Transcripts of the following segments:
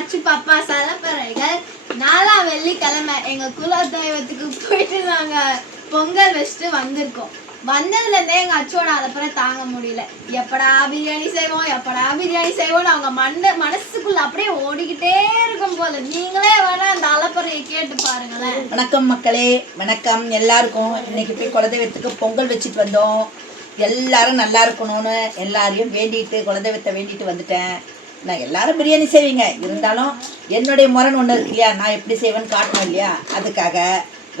அச்சு பாப்பா சலப்பறைகள் 4ஆம் வெள்ளிக்கிழமை எங்க குலதெய்வத்துக்கு போயிட்டு நாங்க பொங்கல் வச்சுட்டு வந்திருக்கோம். வந்ததுல இருந்தே எங்க அச்சோட அலப்பறை தாங்க முடியல. எப்படா பிரியாணி செய்வோம் அவங்க மனசுக்குள்ள அப்படியே ஓடிக்கிட்டே இருக்கும் போல. நீங்களே வேணா அந்த அலப்பறையை கேட்டு பாருங்களேன். வணக்கம் மக்களே, வணக்கம் எல்லாருக்கும். இன்னைக்கு போய் குலதெய்வத்துக்கு பொங்கல் வச்சுட்டு வந்தோம். எல்லாரும் நல்லா இருக்கணும்னு எல்லாரையும் வேண்டிட்டு குலதெய்வத்தை வேண்டிட்டு வந்துட்டேன். நான் எல்லாரும் பிரியாணி செய்வீங்க, இருந்தாலும் என்னுடைய முரண் ஒன்று இருக்கு இல்லையா, நான் எப்படி செய்வேன்னு காட்டணும் இல்லையா, அதுக்காக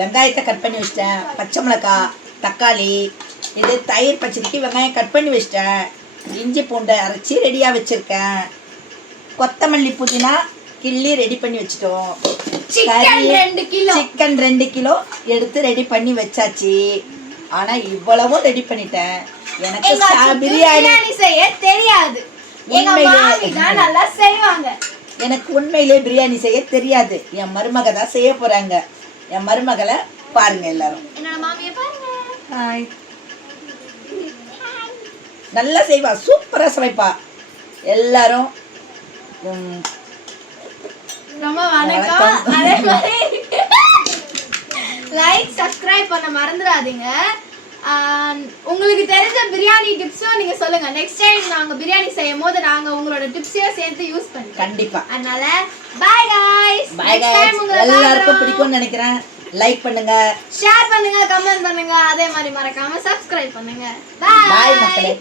வெங்காயத்தை கட் பண்ணி வச்சிட்டேன். பச்சை மிளகாய், தக்காளி, இது தயிர் பச்சடிக்கு வெங்காயம் கட் பண்ணி வச்சிட்டேன். இஞ்சி பூண்டை அரைச்சி ரெடியாக வச்சுருக்கேன். கொத்தமல்லி புதினா கிள்ளி ரெடி பண்ணி வச்சிட்டோம். சிக்கன் 2 கிலோ எடுத்து ரெடி பண்ணி வச்சாச்சு. ஆனால் இவ்வளவும் ரெடி பண்ணிட்டேன். எனக்கு பிரியாணி செய்ய தெரியாது. எனக்கு உண்மையிலே பிரியாணி செய்ய தெரியாது. என் மருமக தான் செய்ய போறாங்க. என் மருமகளை பாருங்க எல்லாரும். நல்லா செய்வா, சூப்பரா சமைப்பா. எல்லாரும் ரொம்ப வணக்கம். அதே மாதிரி லைக் சப்ஸ்கிரைப் பண்ண மறந்துடாதீங்க. உங்களுக்கு தெரிஞ்ச பிரியாணி டிப்ஸும் நீங்க சொல்லுங்க. நெக்ஸ்ட் டைம் நாங்க பிரியாணி செய்யும் போது நாங்க உங்களோட டிப்ஸையும் சேர்த்து யூஸ் பண்ணுவோம் கண்டிப்பா. அதனால பை गाइस. எல்லாருக்கும் பிடிக்கும்னு நினைக்கிறேன். லைக் பண்ணுங்க, ஷேர் பண்ணுங்க, கமெண்ட் பண்ணுங்க. அதே மாதிரி மறக்காம சப்ஸ்கிரைப் பண்ணுங்க. பை மக்களே.